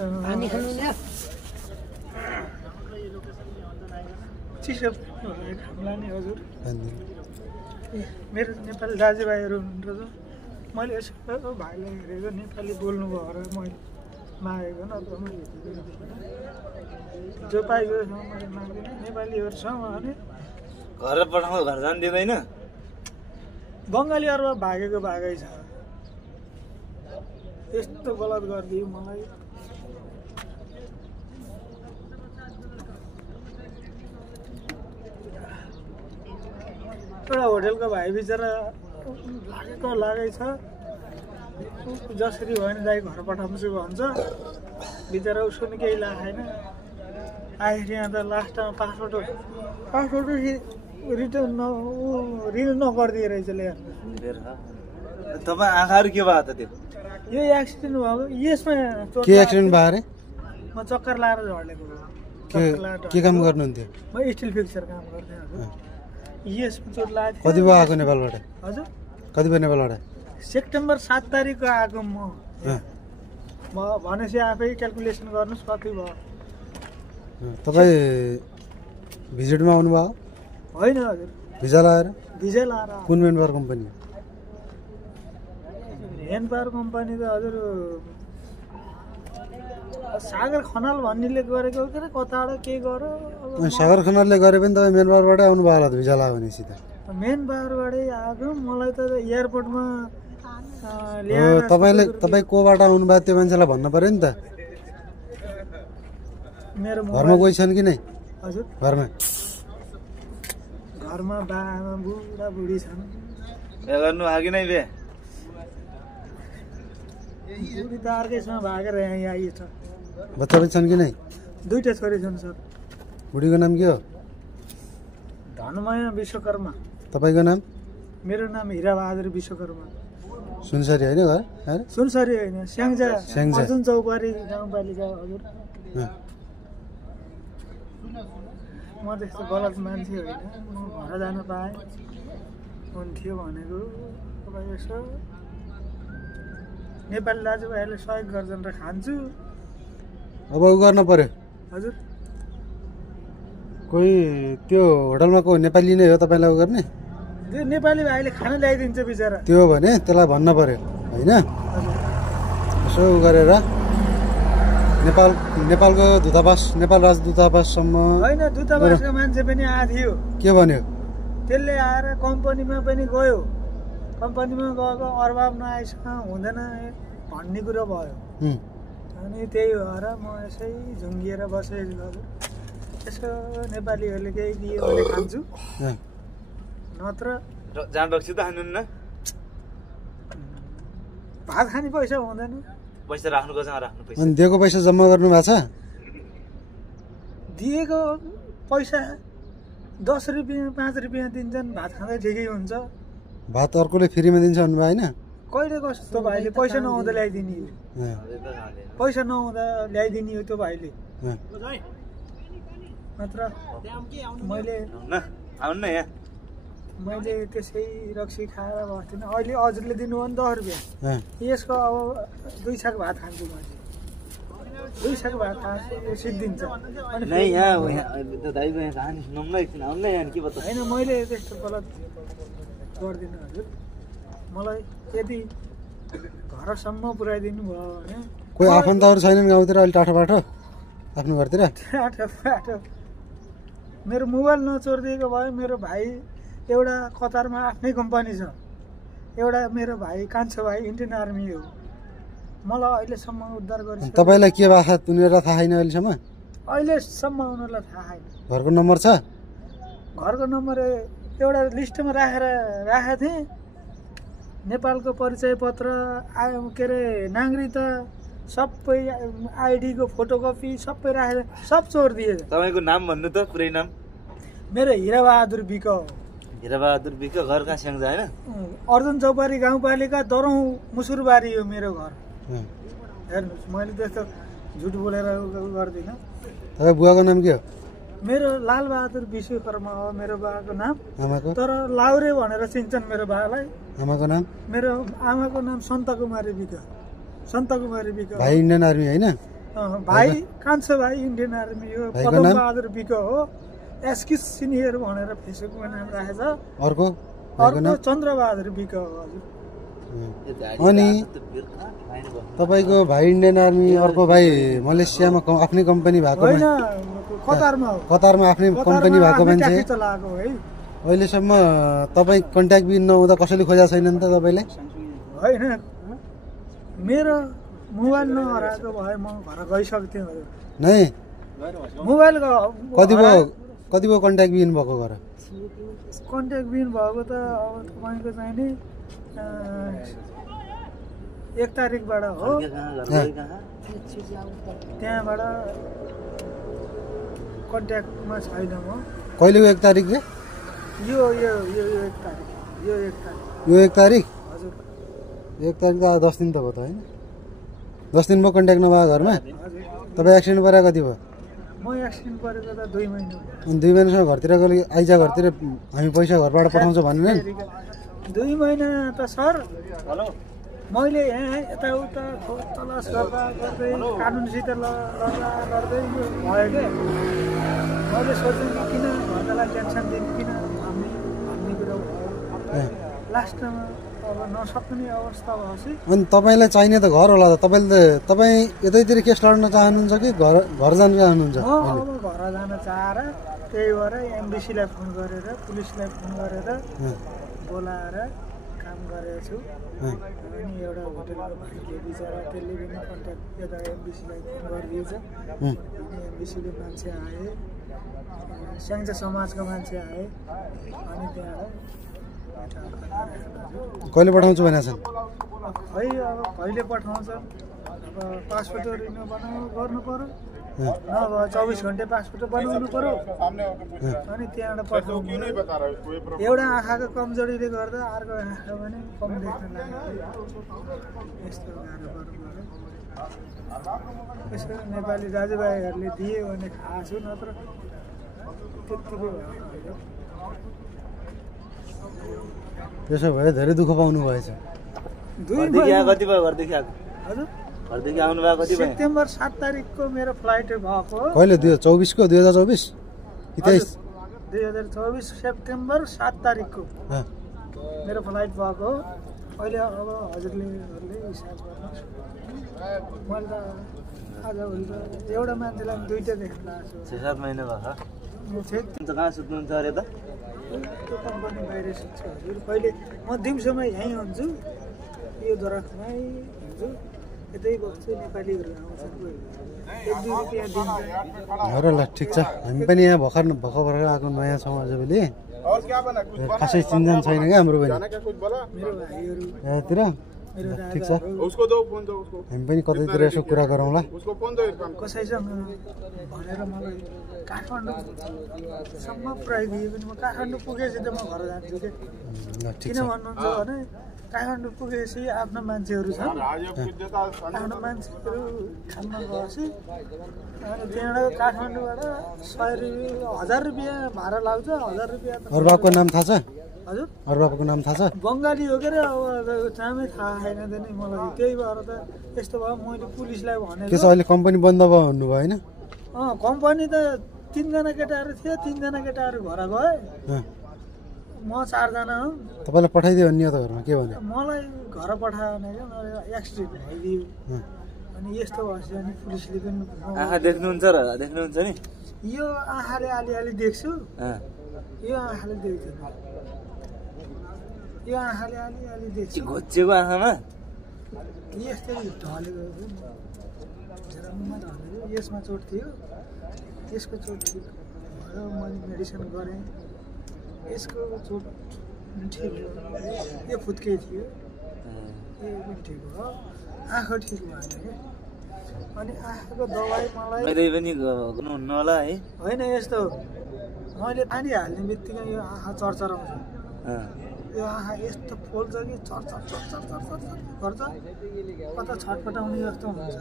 पानी खानु ल्या चिसो खामला नि हजुर मेरो नेपाली दाजुभाइहरू हुनुहुन्छ मैले यसो भाइलाई हेरेको नेपाली बोल्नुभयो र मैले मागेको नत्र मैले जो पाइयो मैले मागेको नेपालीहरू छ भने घर पठाउँ घर जान दिँदैन बङ्गालीहरूमा भागेको भागै छ यस्तो गलत गरिदियो मलाई एउटा होटेलको भाइ बिचरा लागेको लागै छ जसरी भयो भने दाइ घर पठाउँछु भन्छ बिचरा उसको नि केही लागेन आखिर यहाँ त लास्टमा पासपोर्ट रिटर्न रिन्यू नगरिदिए रहेछ ल्याएर तपाईँ आँखाहरू के भयो त त्यो यो एक्सिडेन्ट भएको यसमा के एक्सिडेन्ट भयो अरे म चक्कर लाएर झर्लेको के काम गर्नुहुन्थ्यो म स्टिल फिक्सर काम गर्थेँ हजुर यसमा चोट लागेको कति भयो आएको नेपालबाट हजुर कति भयो नेपालबाट सेप्टेम्बर 7 तारिकको आएको म भनेपछि आफै क्यालकुलेसन गर्नुहोस् कति भयो तपाईँ भिजिटमा आउनुभयो होइन हजुर भिजा लगाएर भिजा लाएर कुन main power company main power company त हजुर सागर खनाल भन्नेले गरेको के अरे कताबाट के गर्यो सागर खनालले गरे पनि तपाईँ मेन पावरबाटै आउनुभयो होला भिजा लाग्यो भने सिधा मेन पावरबाटै आएको मलाई त एयरपोर्टमा तपाईँ कोबाट आउनुभयो त्यो मान्छेलाई भन्नु पर्यो नि त मेरो घरमा कोही छन् कि नै हजुर घरमा बाआमा बुढा बुढी छन् गर्नु आगे नै बे बुढी त अर्कैसँग भागेर यहाँ आइएछ बच्चा पनि छन् कि नै दुईटा छोरी छन् सर बुढीको नाम के हो धनमाया विश्वकर्मा तपाईँको नाम मेरो नाम हिराबहादुर विश्वकर्मा सुनसरी होइन घर सुनसरी होइन स्याङ्जा स्याङ्जा अर्जुन चौपारी गाउँपालिका हजुर म त्यस्तो गलत मान्छे होइन म घर जान पाएँ हुन्थ्यो भनेको तपाईँ यसो नेपाली दाजुभाइहरूले सहयोग गर्छन् र खान्छु अब उ गर्न पर्यो हजुर कोही त्यो होटलमा को नेपाली नै हो तपाईँलाई उ गर्ने त्यो नेपाली भाइले खाना ल्याइदिन्छ बिचरा त्यो हो भने त्यसलाई भन्न पर्यो होइन यसो उ गरेर नेपालको दूतावास नेपाल राजदूतावाससम्म होइन दूतावासको मान्छे पनि आएको थियो के भन्यो त्यसले आएर कम्पनीमा पनि गयो कम्पनीमा गएको अरबाब नआइसँग हुँदैन भन्ने कुरो भयो अनि त्यही भएर म यसै झुङ्गिएर बसेँ यसो नेपालीहरूले केही दियो भने खान्छु नत्र जान रक्सी त खानुहुन्न भात खाने पैसा हुँदैन पैसा राख्नुको जहाँ राख्नु पैसा अनि दिएको पैसा जम्मा गर्नु भएको छ दिएको पैसा 10 रुपियाँ 5 रुपियाँ दिन्छन् भात खाँदा ठिकै हुन्छ भात अर्कोले फ्रीमा दिन्छ भन्नुभयो होइन कहिले कस्तो भाइले पैसा नहुँदा ल्याइदिने हो पैसा नहुँदा ल्याइदिने हो त्यो भाइले नत्र मैले आउनु न यहाँ मैले त्यसै रक्सी खाएर बस्दिनँ अहिले हजुरले दिनुभयो नि 10 रुपियाँ यसको अब 2 साग भात खान्छु मैले 2 साग भात खान्छु सिद्धिन्छ नै यहाँ त दाइको यहाँ कहानी सुनाउँ न एकछिन आउनु न यहाँ के बता होइन मैले त्यस्तो गलत गर्दिनँ हजुर मलाई यदि घरसम्म पुऱ्याइदिनु भयो भने कोही आफन्तहरू छैनन् गाउँतिर अहिले टाढो बाटो आफ्नो घरतिर बाटो मेरो मोबाइल नचोरिदिएको भए मेरो भाइ एउटा कतारमा आफ्नै कम्पनी छ एउटा मेरो भाइ कान्छो भाइ इन्डियन आर्मी हो मलाई अहिलेसम्म उद्धार गरेछ तपाईँलाई के भएको उनीहरूलाई थाहा छैन अहिलेसम्म उनीहरूलाई थाहा छैन घरको नम्बर छ घरको नम्बर एउटा लिस्टमा राखेको थिएँ नेपालको परिचय पत्र के अरे नागरिकता सबै आइडीको फोटोकपी सबै राखेर सब चोरिदिए तपाईँको नाम भन्नु त पुरै नाम मेरो हिराबहादुर विक हो हिराबहादुर विक घर कहाँ स्याङ्जा होइन अर्जुन चौपारी गाउँपालिका दरौँ मुसुरबारी हो मेरो घर हेर्नुहोस् मैले त्यस्तो झुट बोलेर गर्दिनँ तपाईँ बुवाको नाम के हो मेरो लालबहादुर विश्वकर्मा हो मेरो बाबाको नाम आमाको तर लाउरे भनेर चिन्छन् मेरो बाबालाई आमाको नाम मेरो आमाको नाम सन्तकुमारी विक भाइ इन्डियन आर्मी होइन भाइ कान्छो भाइ इन्डियन आर्मी हो भाइको पदम नाम? बहादुर विक हो एसकिस सिनियर भनेर फेसबुकमा नाम राखेछ अर्को भाइको अर्को नाम चन्द्रबहादुर विक हो हजुर अनि तपाईँको भाइ इन्डियन आर्मी अर्को भाइ मलेसियामा आफ्नै कम्पनी भएको होइन कतारमा हो कतारमा आफ्नै कम्पनी भएको आफ्नै मान्छे ट्याक्सी चलाएको है अहिलेसम्म तपाईँ कन्ट्याक्ट बिन नहुँदा कसैले खोजा छैन नि त तपाईँलाई होइन मेरो मोबाइल नहराएको भए म घर गइसक्थेँ हजुर नै मोबाइल कति भयो कन्ट्याक्ट बिन भएको घर कन्ट्याक्ट बिन भएको त अब तपाईँको चाहिँ नि 1 तारिकबाट हो त्यहाँबाट कन्ट्याक्टमा छैन म कहिलेको 1 तारिक रे यो 1 तारिक यो 1 तारिक यो 1 तारिक हजुर 1 तारिक त 10 दिन त भयो त होइन 10 दिन भयो कन्ट्याक्ट नभएको घरमा हजुर तपाईँ एक्सिडेन्ट परेको कति भयो म एक्सिडेन्ट परेको त 2 महिना भयो। अनि 2 महिनासम्म घरतिर गएर आइज घरतिर हामी पैसा घरबाट पठाउँछौँ भनेन 2 महिना त सर मैले यहाँ यताउता तलास गर्दा गर्दै कानुनसित लड्दै यो भयो क्या मैले सोचेँ किन घरलाई टेन्सन दिनु किन भन्ने कुरो भयो लास्टमा अब नसक्ने अवस्था भएपछि अनि तपाईँलाई चाहिने त घर होला त तपाईँ यतैतिर केस लड्न चाहनुहुन्छ कि घर जान चाहनुहुन्छ म अब घर जान चाहेर त्यही भएर एमबिसीलाई फोन गरेर पुलिसलाई फोन गरेर बोलाएर काम गरेको छु अनि एउटा होटेलको भाइले बिचरा त्यसले पनि कन्ट्याक्ट यता एमबिसीलाई फोन गरिदिएछ अनि एमबिसीले मान्छे आए स्याङ्जा समाजको मान्छे आए अनि त्यहाँबाट कहिले पठाउँछु भनेको छन् खै अब कहिले पठाउँछन् अब पासपोर्ट रिन्यू गर्नु पऱ्यो नभए 24 घन्टे पासपोर्ट बनाउनु पऱ्यो अनि त्यहाँबाट पठाउनु एउटा आँखाको कमजोरीले गर्दा अर्को आँखा पनि कम देख्न लाग्यो यस्तो गाह्रो गर्नु पऱ्यो यसो नेपाली दाजुभाइहरूले दियो भने खाएको छु नत्र त्यत्तिकै भयो त्यसो भए धेरै दुःख पाउनु भएछ 2 घरदेखि आएको कति भयो घरदेखि आएको हजुर घरदेखि आउनु भएको कति भयो सेप्टेम्बर 7 तारिकको मेरो फ्लाइट भएको कहिले 2024 को 2024 कि 23 2024 सेप्टेम्बर 7 तारिकको मेरो फ्लाइट भएको अहिले अब हजुरले हिसाब गर्नुहोस् मैले त आजभोलि त एउटा मान्छेलाई दुईटा देख्न लाग्छु 6-7 महिना भयो म चाहिँ अन्त कहाँ सुत्नुहुन्छ अरे त त्यो कम्पनी बाहिर सुत्छु हजुर कहिले म दिउँसोमा यहीँ हुन्छु यो दरखमै हुन्छु यतै बस्छु नेपालीहरू आउँछन् कोही 1-2 रुपियाँ दिन्छ हो र ल ठिक छ हामी पनि यहाँ भर्खर आएको नयाँ छौँ अझै खासै चिन्जान छैन क्या हाम्रो पनि मेरो भाइहरू यहाँतिर मेरो ठिक छ दादाहरू हामी पनि कतैतिर यसो कुरा गरौँला कसैसँग भनेर मलाई काठमाडौँसम्म पुऱ्याइदियो पनि म काठमाडौँ पुगेपछि त म घर जान्छु कि ल ठिक किन छ भन्नुहुन्छ भने काठमाडौँ पुगेपछि आफ्नो मान्छेहरू छन् आफ्नो मान्छेहरू खानमा गएपछि अनि त्यहाँबाट काठमाडौँबाट 100 रुपियाँ 1000 रुपियाँ भाडा लाग्छ 1000 रुपियाँ अरू बाबुको नाम थाहा छ हजुर अरू बाबुको नाम थाहा छ बङ्गाली हो के अरे अब नामै थाहा छैन त नि मलाई त्यही भएर त यस्तो भयो मैले पुलिसलाई के भनेको छ अहिले कम्पनी बन्द भयो भन्नुभयो होइन कम्पनी त 3 जना केटाहरू थियो 3 जना केटाहरू घर गए म 4 जना हो तपाईँलाई पठाइदियो अन्य त घरमा के भन्यो मलाई घर पठायो भने क्या मैले एक्सिडेन्ट भइदियो अनि यस्तो भएपछि अनि पुलिसले पनि आँखा देख्नुहुन्छ नि यो आँखाले अलि देख्छु यो आँखाले देख्दिनँ यो आँखाले अलि देख्छु घोचिएको आँखामा यस्तै ढलेको झराममा ढलेको यसमा चोट थियो यसको चोट ठिक भयो मैले मेडिसिन गरेँ यसको चोट ठिक भयो यो फुत्के थियो यो पनि ठिक भयो आँखा ठिक भएन क्या अनि आँखाको दबाई मलाई पनि गर्नुहुन्न होला है होइन यस्तो मैले पानी हाल्ने बित्तिकै यो आँखा चरचराउँछ यो आँखा यस्तो पोल्छ कि चरचर गर्छ कता छटपटाउने जस्तो हुन्छ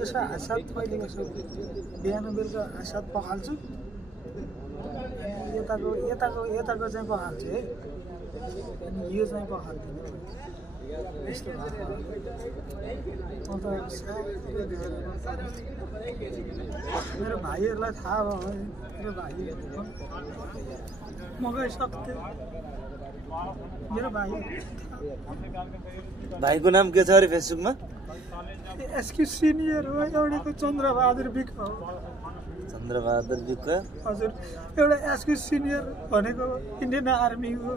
यसो हातसात मैले यसो बिहान बेलुका हातसात पखाल्छु यताको चाहिँ पखाल्छु है अनि यो चाहिँ पखाल्दिनँ यस्तो अन्त मेरो भाइहरूलाई थाहा भयो मेरो भाइहरू म गइसक्थेँ मेरो भाइ भाइको नाम के छ अरे फेसबुकमा एसके सिनियर हो एउटाको चन्द्रबहादुर विक हो चन्द्रबहादुर विक हजुर एउटा एसके सिनियर भनेको इन्डियन आर्मी हो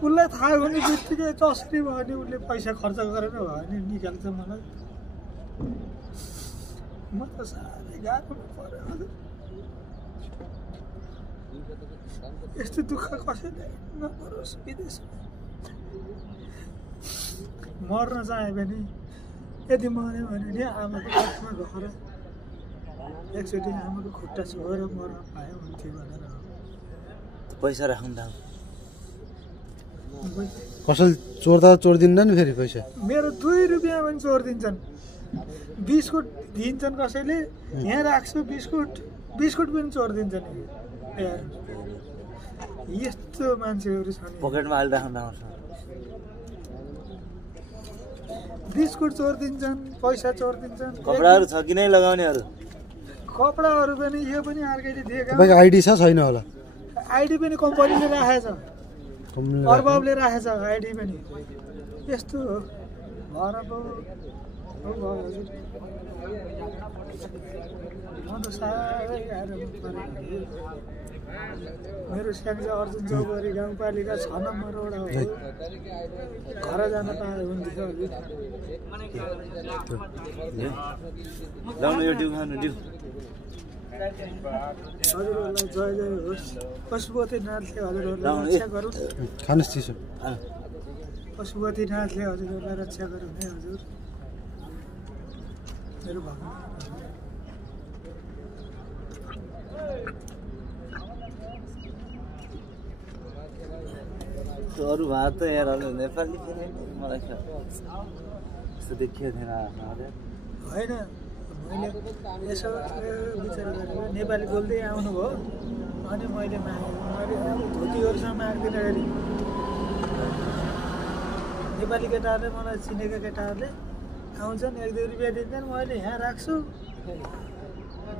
उसलाई थाहा हुने बित्तिकै जसरी भयो भने उसले पैसा खर्च गरेर भयो भने निकाल्छ मलाई म त साह्रै गाह्रो पऱ्यो हजुर यस्तो दुःख कसैलाई नपरोस् विदेशमा मर्न चाह्यो भने यदि मऱ्यो भने नि आमाको पेटमा गएर एकचोटि आमाको खुट्टा छोएर मर्न पायो हुन्थ्यो भनेर पैसा राख्नु त कसैले चोर्दा चोर्दिन्न नि फेरि पैसा मेरो 2 रुपियाँ पनि चोरिदिन्छन् बिस्कुट दिन्छन् कसैले यहाँ राख्छु बिस्कुट पनि चोरिदिन्छन् यार यस्तो मान्छेहरू छन् पकेटमा हाली राख्नु बिस्कुट चोरिदिन्छन् पैसा चोरिदिन्छन् कपडाहरू छ कि नै लगाउनेहरू कपडाहरू पनि यो पनि अर्कैले दिएका तपाईँको आइडी छ छैन होला आइडी पनि कम्पनीले राखेको छ अर्बाबले राखेछ आइडी पनि यस्तो हो भएर पो हो भयो हजुर म त साह्रै गाह्रो परेको मेरो स्याङ्जा अर्जुन चौधरी गाउँपालिका 6 नम्बर वडा हो घर जान पाए हुन्थ्यो हजुर लाउनु यो डिउ खानु डिउ हजुरहरूलाई जय जय होस् पशुपतिनाथले हजुरहरूलाई रक्षा गरून् खानुहोस् चिसो पशुपतिनाथले हजुरहरूलाई रक्षा गरून् है हजुर मेरो भगवान् अरू भात त यार अरू नेपाली फेरि मलाई यस्तो देखिएको थिएन होइन मैले यसो विचार गरेर नेपाली बोल्दै आउनुभयो अनि मैले मागेँ धोतीहरूसँग माग्दिनँ नेपाली केटाहरूले मलाई चिनेका केटाहरूले आउँछन् 1-2 रुपियाँ दिन्छन् मैले यहाँ राख्छु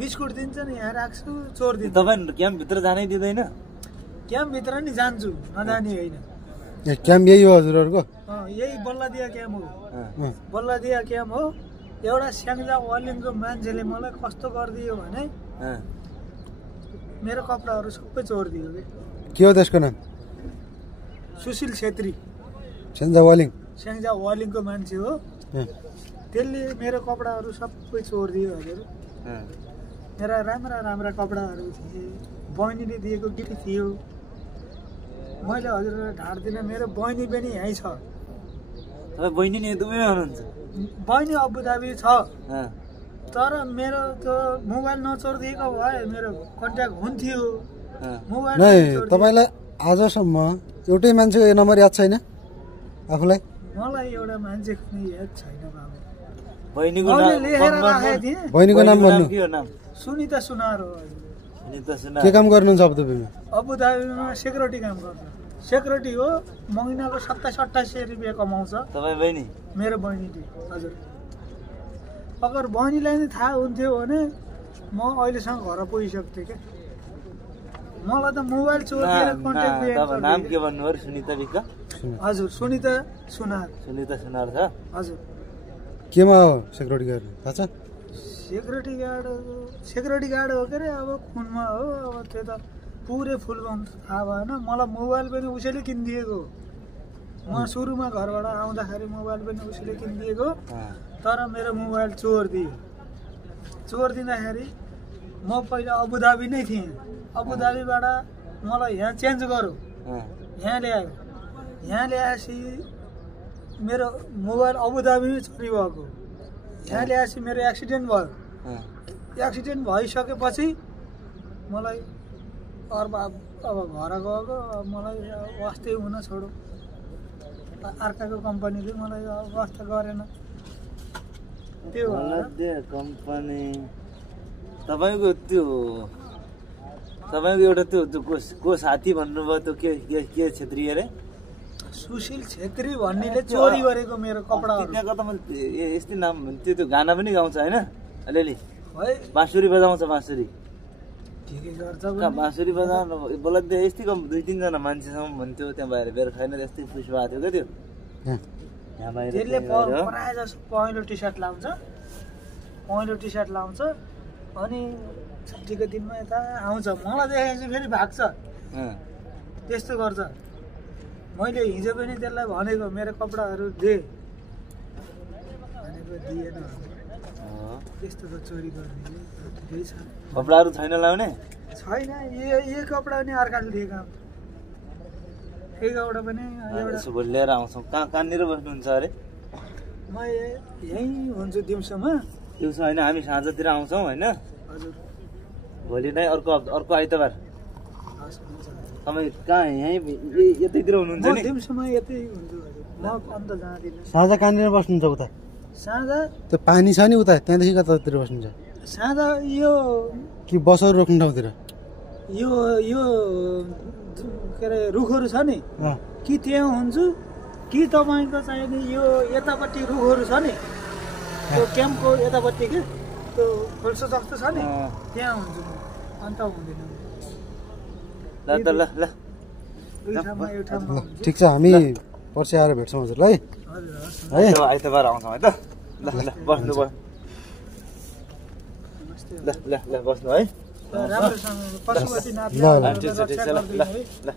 बिस्कुट दिन्छन् यहाँ राख्छु चोरिदिन्छ तपाईँ क्याम्पभित्र जानै दिँदैन क्याम्पभित्र नि जान्छु नजाने होइन क्याम्प यही हो हजुरहरूको यही बल्लादिया क्याम्प हो बल्लादिया क्याम्प हो एउटा स्याङ्जा वालिङको मान्छेले मलाई कस्तो गरिदियो भने मेरो कपडाहरू सबै चोरिदियो के हो त्यसको नाम सुशील छेत्री स्याङ्जा वालिङको मान्छे हो त्यसले मेरो कपडाहरू सबै चोरिदियो हजुर मेरा राम्रा कपडाहरू थिए बहिनीले दिएको गिफ्ट थियो मैले हजुरलाई ढाड्दिनँ मेरो बहिनी पनि यहीँ छ तपाईँ बहिनी नि दुवै हुनुहुन्छ बहिनी अबुधाबी छ तर मेरो त्यो मोबाइल नचोरिदिएको भए मेरो कन्ट्याक्ट हुन्थ्यो मोबाइल तपाईँलाई आजसम्म एउटै मान्छेको यो नम्बर याद छैन आफूलाई मलाई एउटा मान्छेको नि याद छैन बाबु बहिनीको मैले लेखेर राखेको थिएँ बहिनीको नाम भन्नु के हो नाम सुनिता सुनार हो सुनिता सुनार के काम गर्नुहुन्छ अबुधाबीमा अबुधाबीमा सेक्युरिटी काम गर्छ सेक्युरिटी हो महिनाको 27-28 रुपियाँ कमाउँछ तपाईँ बहिनी मेरो बहिनीले हजुर अगर बहिनीलाई नै थाहा हुन्थ्यो भने म अहिलेसम्म घर पुगिसक्थेँ क्या मलाई त मोबाइल चोरेर कन्ट्याक्ट नाम के भन्नु अरे सुनिता विक हजुर सुनिता सुनार छ हजुर केमा हो सेक्युरिटी गार्ड थाहा छ सेक्युरिटी गार्ड हो के अरे अब खुनमा हो अब त्यो त पुरै फुल बन्द थाहा भएन मलाई मोबाइल पनि उसैले किनिदिएको म सुरुमा घरबाट आउँदाखेरि मोबाइल पनि उसैले किनिदिएको तर मेरो मोबाइल चोरिदिँदाखेरि म पहिला अबुधाबी नै थिएँ अबुधाबीबाट मलाई यहाँ चेन्ज गरौँ यहाँ ल्याएपछि मेरो मोबाइल अबुधाबीमै चोरी भएको यहाँ ल्याएपछि मेरो एक्सिडेन्ट भयो एक्सिडेन्ट भइसकेपछि मलाई अब घर गएको मलाई वास्तै हुन छोडो अर्काको कम्पनीले मलाई वास्ता गरेन त्यो कम्पनी तपाईँको एउटा त्यो को साथी भन्नुभयो त्यो के छेत्री अरे सुशील छेत्री भन्नेले चोरी गरेको मेरो कपडाहरू त्यहाँको त मैले यस्तै नाम त्यो गाना पनि गाउँछ होइन अलिअलि है बाँसुरी बजाउँछ बाँसुरी ठिकै गर्छ कहाँ बाँसुरी बजाउन बोल्दै यस्तै 2-3 जना मान्छेसम्म भन्थ्यो त्यहाँ बाहिर बेर छैन त्यस्तै पुस भएको थियो क्या त्यो यहाँ बाहिर त्यसले प्रायः जसो पहेँलो टी सर्ट लाउँछ अनि छुट्टीको दिनमा यता आउँछ मलाई देखेपछि फेरि भाग्छ त्यस्तो गर्छ मैले हिजो पनि त्यसलाई भनेको मेरो कपडाहरू दे भनेको दिएन त्यस्तो त चोरी गर्ने ठिकै छ कपडाहरू छैन लाउने छैन यो कपडा पनि अर्काले दिएको यो कपडा पनि एउटा यसो भोलि लिएर आउँछौँ कहाँनिर बस्नुहुन्छ अरे म यहीँ हुन्छु दिउँसोमा दिउँसो होइन हामी साँझतिर आउँछौँ होइन हजुर भोलि नै अर्को आइतबार हस् हुन्छ तपाईँ कहाँ यहीँ यतैतिर हुनुहुन्छ म नि दिउँसोमा यतै हुन्छु हजुर म अन्त जाँदिनँ साँझ कहाँनिर बस्नुहुन्छ उता साँझ त्यो पानी छ नि उता त्यहाँदेखि कतातिर बस्नुहुन्छ साँझ यो कि बसहरू रोक्ने ठाउँतिर यो यो के अरे रुखहरू छ नि अँ कि त्यहाँ हुन्छु कि तपाईँको चाहिँ नि यो यतापट्टि रुखहरू छ नि त्यो क्याम्पको यतापट्टि के त्यो खोल्सो जस्तो छ नि त्यहाँ हुन्छु म अन्त हुँदैन ल त ल ल दुई ठाउँमा एउटा ठाउँमा हुन्छु ठिक छ हामी पर्सि आएर भेट्छौँ हजुरलाई हजुर हस् है आइतबार आउँछौँ है त ल ल बस्नु भयो नमस्ते ल ल ल बस्नु है राम्रोसँग पशुपतिनाथ ल, ल, ठिक छ ल ल ल